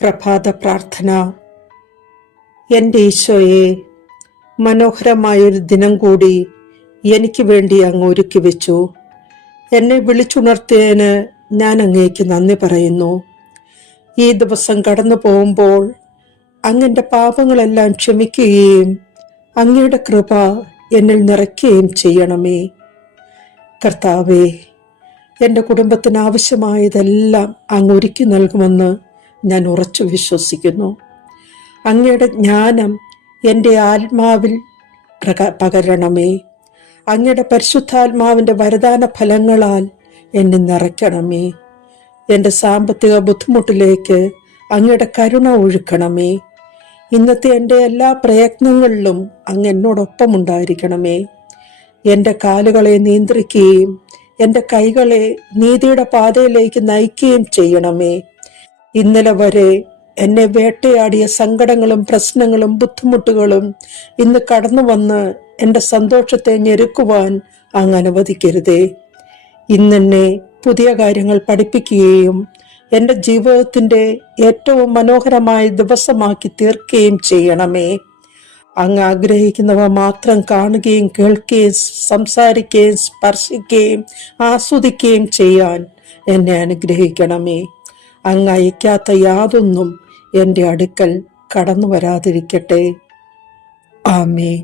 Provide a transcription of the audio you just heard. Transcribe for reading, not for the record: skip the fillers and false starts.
പ്രഭാത പ്രാർത്ഥന. എൻ്റെ ഈശോയെ, മനോഹരമായൊരു ദിനം കൂടി എനിക്ക് വേണ്ടി അങ്ങ് ഒരുക്കി വെച്ചു. എന്നെ വിളിച്ചുണർത്തിയതിന് ഞാൻ അങ്ങേക്ക് നന്ദി പറയുന്നു. ഈ ദിവസം കടന്നു പോകുമ്പോൾ അങ്ങൻ്റെ പാപങ്ങളെല്ലാം ക്ഷമിക്കുകയും അങ്ങയുടെ കൃപ എന്നിൽ നിറയ്ക്കുകയും ചെയ്യണമേ. കർത്താവേ, എൻ്റെ കുടുംബത്തിന് ആവശ്യമായതെല്ലാം അങ്ങ് ഒരുക്കി നൽകുമെന്ന് ഞാൻ ഉറച്ചു വിശ്വസിക്കുന്നു. അങ്ങയുടെ ജ്ഞാനം എൻ്റെ ആത്മാവിൽ പകരണമേ. അങ്ങയുടെ പരിശുദ്ധാത്മാവിൻ്റെ വരദാന ഫലങ്ങളാൽ എന്നെ നിറയ്ക്കണമേ. എൻ്റെ സാമ്പത്തിക ബുദ്ധിമുട്ടിലേക്ക് അങ്ങയുടെ കരുണ ഒഴുക്കണമേ. ഇന്നത്തെ എൻ്റെ എല്ലാ പ്രയത്നങ്ങളിലും അങ്ങ് എന്നോടൊപ്പം ഉണ്ടായിരിക്കണമേ. എൻ്റെ കാലുകളെ നിയന്ത്രിക്കുകയും എൻ്റെ കൈകളെ നീതിയുടെ പാതയിലേക്ക് നയിക്കുകയും ചെയ്യണമേ. ഇന്നലെ വരെ എന്നെ വേട്ടയാടിയ സങ്കടങ്ങളും പ്രശ്നങ്ങളും ബുദ്ധിമുട്ടുകളും ഇന്ന് കടന്നു വന്ന് എൻ്റെ സന്തോഷത്തെ ഞെരുക്കുവാൻ അങ്ങ് അനുവദിക്കരുതേ. ഇന്നെന്നെ പുതിയ കാര്യങ്ങൾ പഠിപ്പിക്കുകയും എൻ്റെ ജീവിതത്തിൻ്റെ ഏറ്റവും മനോഹരമായ ദിവസമാക്കി തീർക്കുകയും ചെയ്യണമേ. അങ്ങ് ആഗ്രഹിക്കുന്നവ മാത്രം കാണുകയും കേൾക്കുകയും സംസാരിക്കുകയും സ്പർശിക്കുകയും ആസ്വദിക്കുകയും ചെയ്യാൻ എന്നെ അനുഗ്രഹിക്കണമേ. അങ്ങ് അയക്കാത്ത യാതൊന്നും എൻ്റെ അടുക്കൽ കടന്നു വരാതിരിക്കട്ടെ. ആമേൻ.